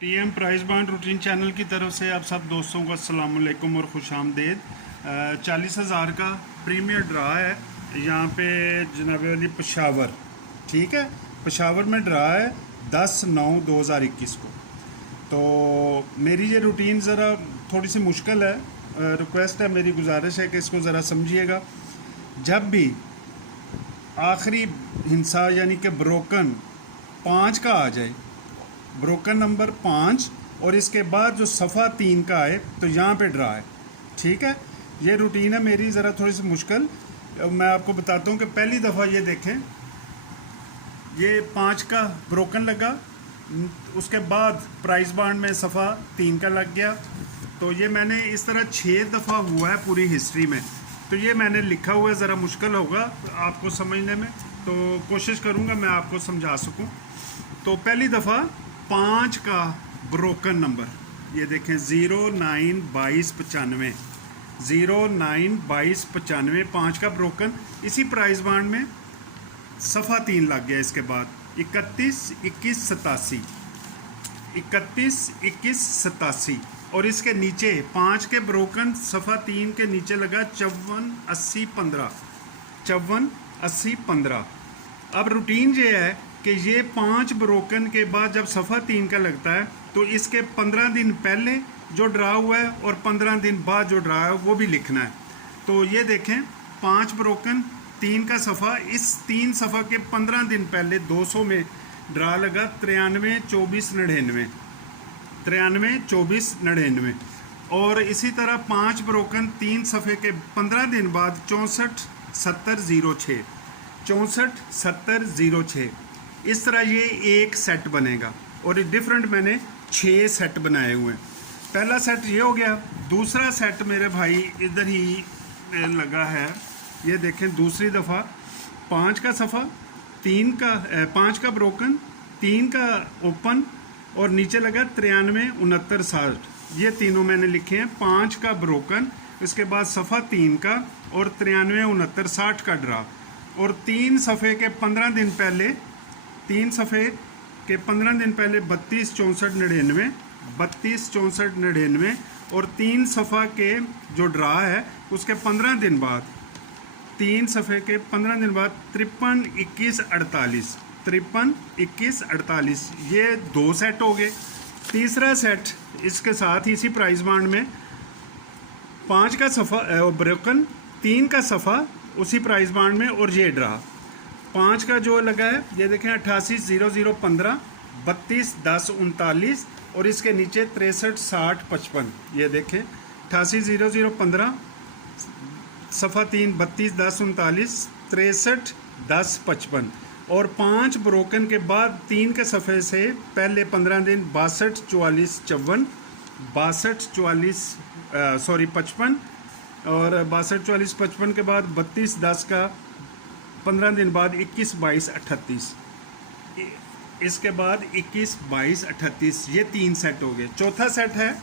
TM price bound routine channel की तरफ से आप सब दोस्तों को अस्सलाम वालेकुम और खुश आमदेद। 40,000 का प्रीमियर ड्रा है यहाँ पे जनाब वाली पेशावर। ठीक है, पेशावर में ड्रा है 10/9/2021 को। तो मेरी ये रूटीन ज़रा थोड़ी सी मुश्किल है, रिक्वेस्ट है, मेरी गुजारिश है कि इसको ज़रा समझिएगा। जब भी आखिरी हिस्सा यानी कि ब्रोकन 5 का आ जाए, ब्रोकन नंबर 5 और इसके बाद जो सफ़ा 3 का आए तो यहाँ पे ड्रा है। ठीक है, ये रूटीन है मेरी ज़रा थोड़ी सी मुश्किल। मैं आपको बताता हूँ कि पहली दफ़ा ये देखें, ये 5 का ब्रोकन लगा, उसके बाद प्राइस बाउंड में सफ़ा 3 का लग गया। तो ये मैंने इस तरह 6 दफ़ा हुआ है पूरी हिस्ट्री में। तो ये मैंने लिखा हुआ है, ज़रा मुश्किल होगा आपको समझने में, तो कोशिश करूँगा मैं आपको समझा सकूँ। तो पहली दफ़ा 5 का ब्रोकन नंबर, ये देखें 09/2295, 09/2295 5 का ब्रोकन। इसी प्राइस बाउंड में सफ़ा 3 लग गया। इसके बाद 31/21/87, 31/21/87 और इसके नीचे 5 के ब्रोकन सफ़ा 3 के नीचे लगा 54/80/15, 54/80/15। अब रूटीन ये है कि ये 5 ब्रोकन के बाद जब सफ़ा 3 का लगता है तो इसके 15 दिन पहले जो ड्रा हुआ है और 15 दिन बाद जो ड्रा है वो भी लिखना है। तो ये देखें 5 ब्रोकन 3 का सफ़ा, इस 3 सफ़ा के 15 दिन पहले 200 में ड्रा लगा 93/24/99, 93/24/99। और इसी तरह 5 ब्रोकन 3 सफ़े के 15 दिन बाद 64/70/06, 64/70/06। इस तरह ये एक सेट बनेगा और डिफरेंट मैंने 6 सेट बनाए हुए हैं। पहला सेट ये हो गया। दूसरा सेट मेरे भाई इधर ही लगा है, ये देखें दूसरी दफ़ा 5 का सफ़ा 5 का ब्रोकन 3 का ओपन और नीचे लगा 93/69/60। ये तीनों मैंने लिखे हैं। 5 का ब्रोकन, इसके बाद सफ़ा 3 का और 93/69/60 का ड्रा। और 3 सफ़े के 15 दिन पहले, 3 सफ़े के 15 दिन पहले 32/64/99, 32/64/99। और 3 सफ़ा के जो ड्रा है उसके 15 दिन बाद, 3 सफ़े के 15 दिन बाद 53/21/48, 53/21/48। ये 2 सेट हो गए। तीसरा सेट इसके साथ ही इसी प्राइस बाउंड में 5 का सफ़ा ब्रोकन 3 का सफ़ा उसी प्राइस बाउंड में और ये ड्रा 5 का जो लगा है, ये देखें 88/00/15, 32/10/39 और इसके नीचे 63/60/55। ये देखें 88/00/15 सफ़ा 3 32/10/39, 63/10/55। और 5 ब्रोकन के बाद 3 के सफ़े से पहले 15 दिन 62/44/54, 55 और 62/44/55 के बाद 32/10 का 15 दिन बाद 21/22/38, इसके बाद 21/22/38। ये 3 सेट हो गए। चौथा सेट है,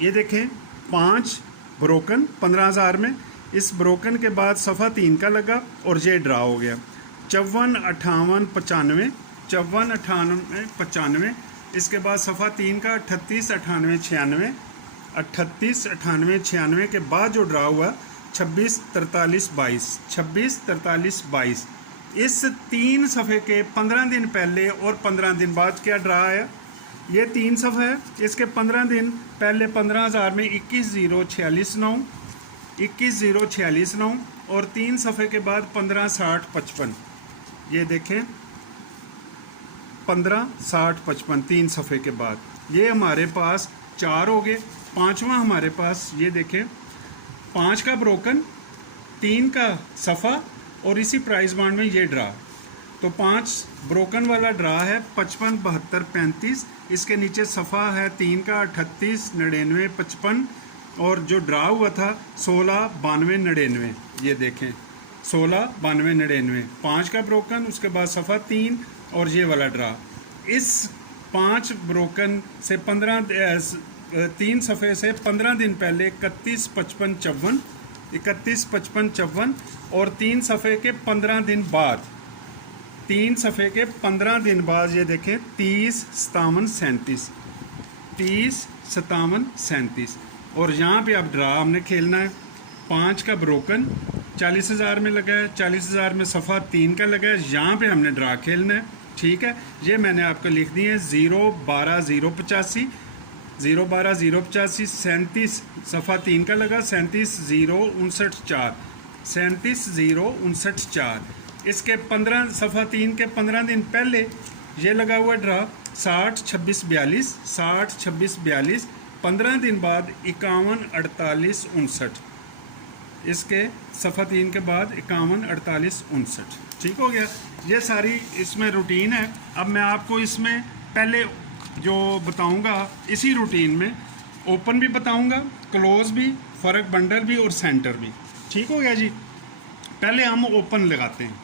ये देखें 5 ब्रोकन 15,000 में, इस ब्रोकन के बाद सफ़ा 3 का लगा और ये ड्रा हो गया 54/58/95, 54/58/95। इसके बाद सफ़ा 3 का 38/98/96, 38/98/96 के बाद जो ड्रा हुआ 26/43/22, 26/43/22। इस 3 सफ़े के 15 दिन पहले और 15 दिन बाद क्या ड्रा आया? ये 3 सफ़ा है, इसके 15 दिन पहले 15,000 में 21/046/9, 21/046/9 और 3 सफ़े के बाद 15/60/55। ये देखें 15/60/55 3 सफ़े के बाद। ये हमारे पास 4 हो गए। पांचवा हमारे पास, ये देखें 5 का ब्रोकन 3 का सफ़ा और इसी प्राइस बाउंड में ये ड्रा। तो 5 ब्रोकन वाला ड्रा है 55/72/35, इसके नीचे सफ़ा है 3 का 38/99/55 और जो ड्रा हुआ था 16/92/99। ये देखें 16/92/99, 5 का ब्रोकन, उसके बाद सफ़ा 3 और ये वाला ड्रा। इस 5 ब्रोकन से 3 सफ़े से 15 दिन पहले 31/55/54, 31/55/54 और 3 सफ़े के 15 दिन बाद 3 सफ़े के 15 दिन बाद ये देखें 30, 57, 37, 30, 57, 37। और यहाँ पे अब ड्रा हमने खेलना है। 5 का ब्रोकन 40,000 में लगा है, 40,000 में सफ़ा 3 का लगा है, यहाँ पे हमने ड्रा खेलना है। ठीक है, ये मैंने आपको लिख दिए 0, 12, 0, 85, 0, 12, 0, 85, 37 सफ़ा 3 का लगा, 37, 0, 59, 4, 37, 0, 59, 4। इसके 15 सफ़ा 3 के 15 दिन पहले ये लगा हुआ ड्रा 60, 26, 42, 60, 26, 42। 15 दिन बाद 51, 48, 59। इसके सफ़ा 3 के बाद 51, 48, 59। ठीक हो गया। ये सारी इसमें रूटीन है। अब मैं आपको इसमें पहले जो बताऊंगा इसी रूटीन में ओपन भी बताऊंगा, क्लोज भी, फ़र्क बंडल भी और सेंटर भी। ठीक हो गया जी। पहले हम ओपन लगाते हैं।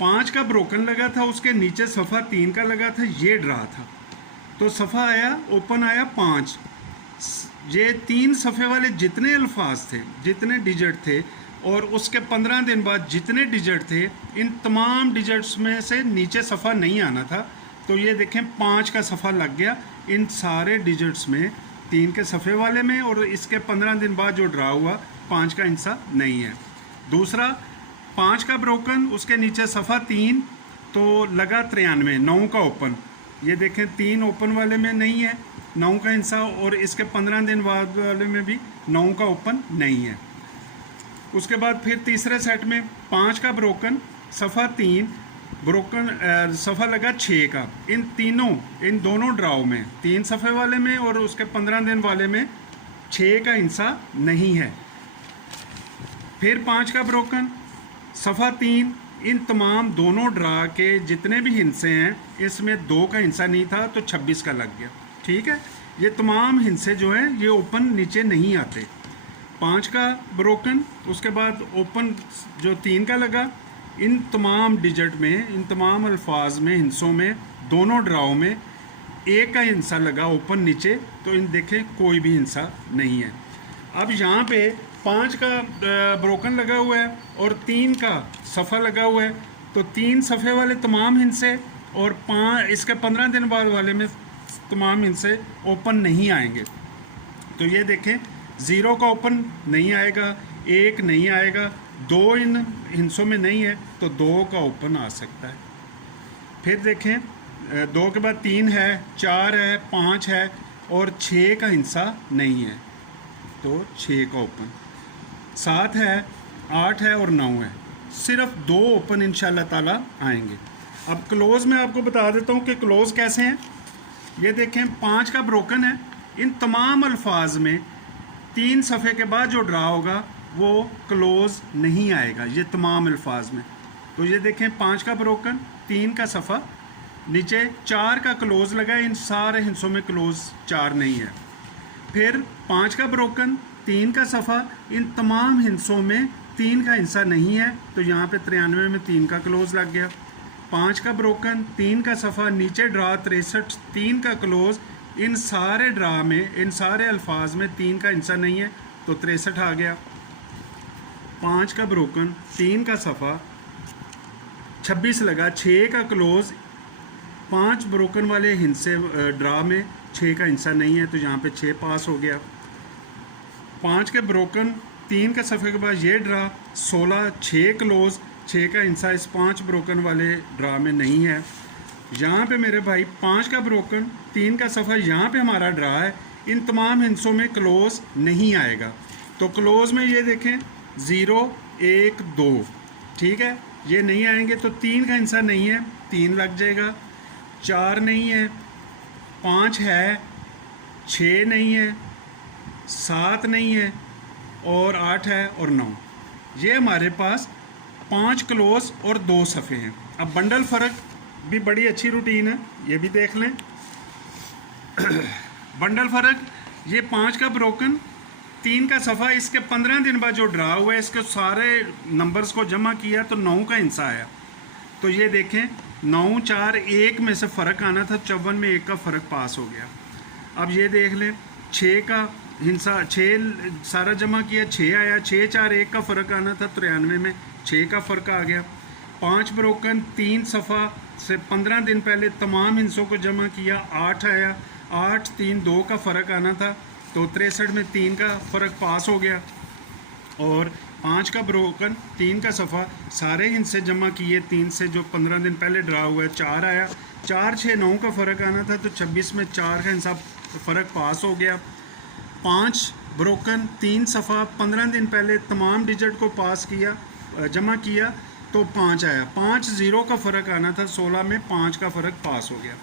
5 का ब्रोकन लगा था, उसके नीचे सफ़ा 3 का लगा था, ये ड्रा था। तो सफ़ा आया, ओपन आया 5। ये 3 सफ़े वाले जितने अल्फाज थे, जितने डिजिट थे, और उसके 15 दिन बाद जितने डिजिट थे, इन तमाम डिजिट्स में से नीचे सफ़ा नहीं आना था। तो ये देखें 5 का सफ़ा लग गया इन सारे डिजिट्स में, 3 के सफ़े वाले में, और इसके 15 दिन बाद जो ड्रा हुआ 5 का हिस्सा नहीं है। दूसरा 5 का ब्रोकन, उसके नीचे सफ़ा 3, तो लगा 93, 9 का ओपन। ये देखें 3 ओपन वाले में नहीं है, 9 का हिस्सा, और इसके 15 दिन बाद वाले में भी 9 का ओपन नहीं है। उसके बाद फिर तीसरे सेट में 5 का ब्रोकन, सफ़ा 3, ब्रोकन सफ़ा लगा 6 का। इन दोनों ड्राव में, 3 सफ़े वाले में और उसके 15 दिन वाले में 6 का हिस्सा नहीं है। फिर 5 का ब्रोकन, सफ़ा 3, इन तमाम दोनों ड्रा के जितने भी हिस्से हैं इसमें 2 का हिस्सा नहीं था, तो 26 का लग गया। ठीक है, ये तमाम हिस्से जो हैं ये ओपन नीचे नहीं आते। 5 का ब्रोकन, उसके बाद ओपन जो 3 का लगा, इन तमाम डिजिट में, इन तमाम अल्फाज में, हिस्सों में, दोनों ड्राव में 1 का हिस्सा लगा ओपन नीचे, तो इन देखें कोई भी हिस्सा नहीं है। अब यहाँ पे 5 का ब्रोकन लगा हुआ है और 3 का सफ़ा लगा हुआ है, तो 3 सफ़े वाले तमाम हिस्से और 5 इसके 15 दिन बाद वाले में तमाम हिस्से ओपन नहीं आएंगे। तो ये देखें 0 का ओपन नहीं आएगा, 1 नहीं आएगा, 2 इन हिस्सों में नहीं है, तो 2 का ओपन आ सकता है। फिर देखें 2 के बाद 3 है, 4 है, 5 है और 6 का हिस्सा नहीं है, तो 6 का ओपन। 7 है, 8 है और 9 है। सिर्फ 2 ओपन इंशाल्लाह ताला आएंगे। अब क्लोज़ में आपको बता देता हूँ कि क्लोज़ कैसे हैं। ये देखें 5 का ब्रोकन है, इन तमाम अल्फाज में 3 सफ़े के बाद जो ड्रा होगा वो क्लोज़ नहीं आएगा, ये तमाम अल्फाज में। तो ये देखें 5 का ब्रोकन, 3 का सफ़ा, नीचे 4 का क्लोज़ लगा, इन सारे हिस्सों में क्लोज़ 4 नहीं है। फिर 5 का ब्रोकन, 3 का सफ़ा, इन तमाम हिस्सों में 3 का हिस्सा नहीं है, तो यहाँ पे 93 में 3 का क्लोज़ लग गया। 5 का ब्रोकन, 3 का सफ़ा, नीचे ड्रा 63, 3 का क्लोज़, इन सारे ड्रा में, इन सारे अल्फाज में 3 का हिस्सा नहीं है, तो 63 आ गया। 5 का ब्रोकन, 3 का सफ़ा, 26 लगा, 6 का क्लोज़, 5 ब्रोकन वाले हिस्से ड्रा में 6 का हिस्सा नहीं है, तो यहाँ पे 6 पास हो गया। 5 के ब्रोकन, 3 के सफ़े के बाद ये ड्रा 16, 6 क्लोज़, 6 का हिस्सा इस 5 ब्रोकन वाले ड्रा में नहीं है। यहाँ पे मेरे भाई 5 का ब्रोकन, 3 का सफ़ा, यहाँ पे हमारा ड्रा है, इन तमाम हिस्सों में क्लोज़ नहीं आएगा। तो क्लोज़ में ये देखें 0, 1, 2, ठीक है, ये नहीं आएंगे, तो 3 का हिस्सा नहीं है, 3 लग जाएगा। 4 नहीं है, 5 है, 6 नहीं है, 7 नहीं है और 8 है और 9। ये हमारे पास 5 क्लोज़ और 2 सफ़े हैं। अब बंडल फ़र्क भी बड़ी अच्छी रूटीन है, ये भी देख लें। बंडल फ़र्क, ये 5 का ब्रोकन, 3 का सफ़ा, इसके 15 दिन बाद जो ड्रा हुआ है इसके सारे नंबर्स को जमा किया तो 9 का हिस्सा आया। तो ये देखें 9, 4, 1 में से फ़र्क आना था, 54 में 1 का फ़र्क पास हो गया। अब ये देख लें 6 का हिस्सा, 6 सारा जमा किया, 6 आया, 6, 4, 1 का फ़र्क आना था, 93 में 6 का फ़र्क आ गया। 5 ब्रोकन 3 सफ़ा से 15 दिन पहले तमाम हिस्सों को जमा किया, 8 आया। 8 3 2 का फ़र्क आना था, तो 63 में 3 का फ़र्क पास हो गया। और 5 का ब्रोकन 3 का सफ़ा सारे हिस्से जमा किए 3 से, जो 15 दिन पहले ड्रा हुआ है, 4 आया। 4 6 9 का फ़र्क आना था, तो 26 में 4 का हिस्सा फ़र्क पास हो गया। 5 ब्रोकन 3 सफ़ा 15 दिन पहले तमाम डिजिट को पास किया, जमा किया, तो 5 आया। 5 0 का फ़र्क आना था, 16 में 5 का फ़र्क पास हो गया।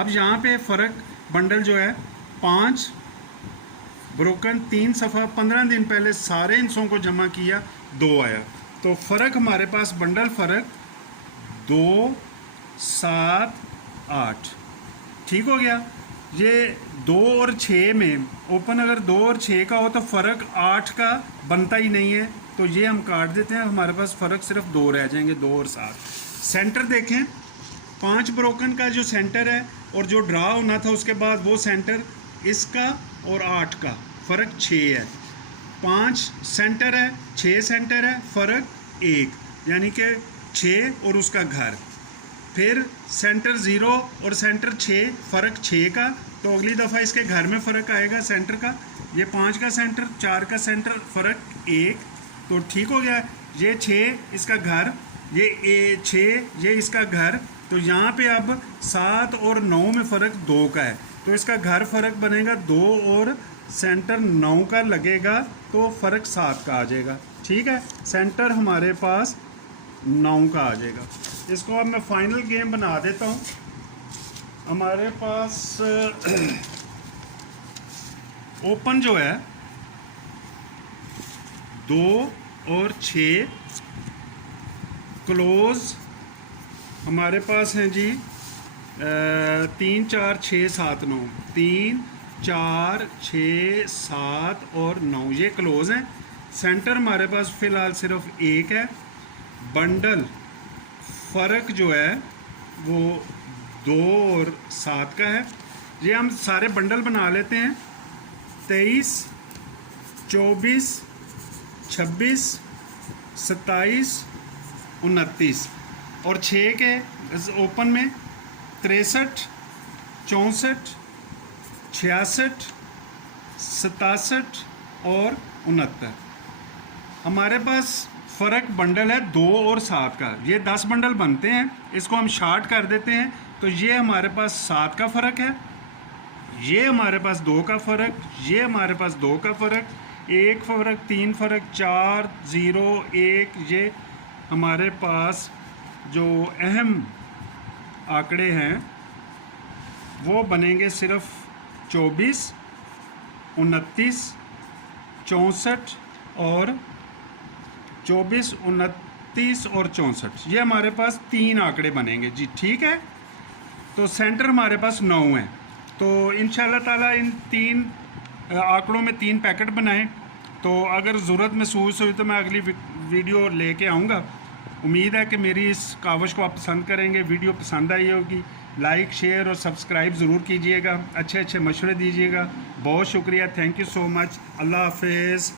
अब यहाँ पे फ़र्क बंडल जो है 5 ब्रोकन 3 सफ़ा 15 दिन पहले सारे हिस्सों को जमा किया, 2 आया। तो फ़र्क हमारे पास बंडल फ़र्क 2 7 8 ठीक हो गया। ये 2 और 6 में ओपन अगर 2 और 6 का हो तो फ़र्क 8 का बनता ही नहीं है, तो ये हम काट देते हैं। हमारे पास फ़र्क सिर्फ 2 रह जाएंगे, 2 और 7। सेंटर देखें, 5 ब्रोकन का जो सेंटर है और जो ड्रा होना था उसके बाद वो सेंटर, इसका और 8 का फ़र्क 6 है। 5 सेंटर है, 6 सेंटर है, फ़र्क 1, यानी कि 6 और उसका घर। फिर सेंटर 0 और सेंटर 6, फ़र्क 6 का, तो अगली दफ़ा इसके घर में फ़र्क आएगा सेंटर का। ये 5 का सेंटर, 4 का सेंटर, फ़र्क 1, तो ठीक हो गया। ये 6 इसका घर, ये 6 ये इसका घर, तो यहाँ पे अब 7 और 9 में फ़र्क 2 का है, तो इसका घर फ़र्क बनेगा 2 और सेंटर 9 का लगेगा, तो फ़र्क 7 का आ जाएगा। ठीक है, सेंटर हमारे पास 9 का आ जाएगा। इसको अब मैं फाइनल गेम बना देता हूँ। हमारे पास ओपन जो है 2 और 6, क्लोज हमारे पास हैं जी 3 4 6 7 9, 3 4 6 7 और 9, ये क्लोज हैं। सेंटर हमारे पास फ़िलहाल सिर्फ 1 है। बंडल फ़र्क जो है वो 2 और 7 का है। ये हम सारे बंडल बना लेते हैं। 23 24 26 27 29 और 6 के ओपन में 63 64 66 67 और 69। हमारे पास फ़र्क बंडल है 2 और 7 का। ये 10 बंडल बनते हैं, इसको हम शार्ट कर देते हैं, तो ये हमारे पास 7 का फ़र्क है, ये हमारे पास 2 का फ़र्क, ये हमारे पास 2 का फ़र्क, 1 फ़र्क, 3 फ़र्क, 4 0 1। ये हमारे पास जो अहम आंकड़े हैं वो बनेंगे सिर्फ 24 29 64 और 24 29 और 64। ये हमारे पास 3 आंकड़े बनेंगे जी। ठीक है, तो सेंटर हमारे पास 9 है। तो इंशाल्लाह ताला इन 3 आंकड़ों में 3 पैकेट बनाएं। तो अगर ज़रूरत महसूस हुई तो मैं अगली वीडियो लेके आऊँगा। उम्मीद है कि मेरी इस कावश को आप पसंद करेंगे। वीडियो पसंद आई होगी, लाइक शेयर और सब्सक्राइब ज़रूर कीजिएगा, अच्छे अच्छे मशवरे दीजिएगा। बहुत शुक्रिया, थैंक यू सो मच। अल्लाह हाफिज़।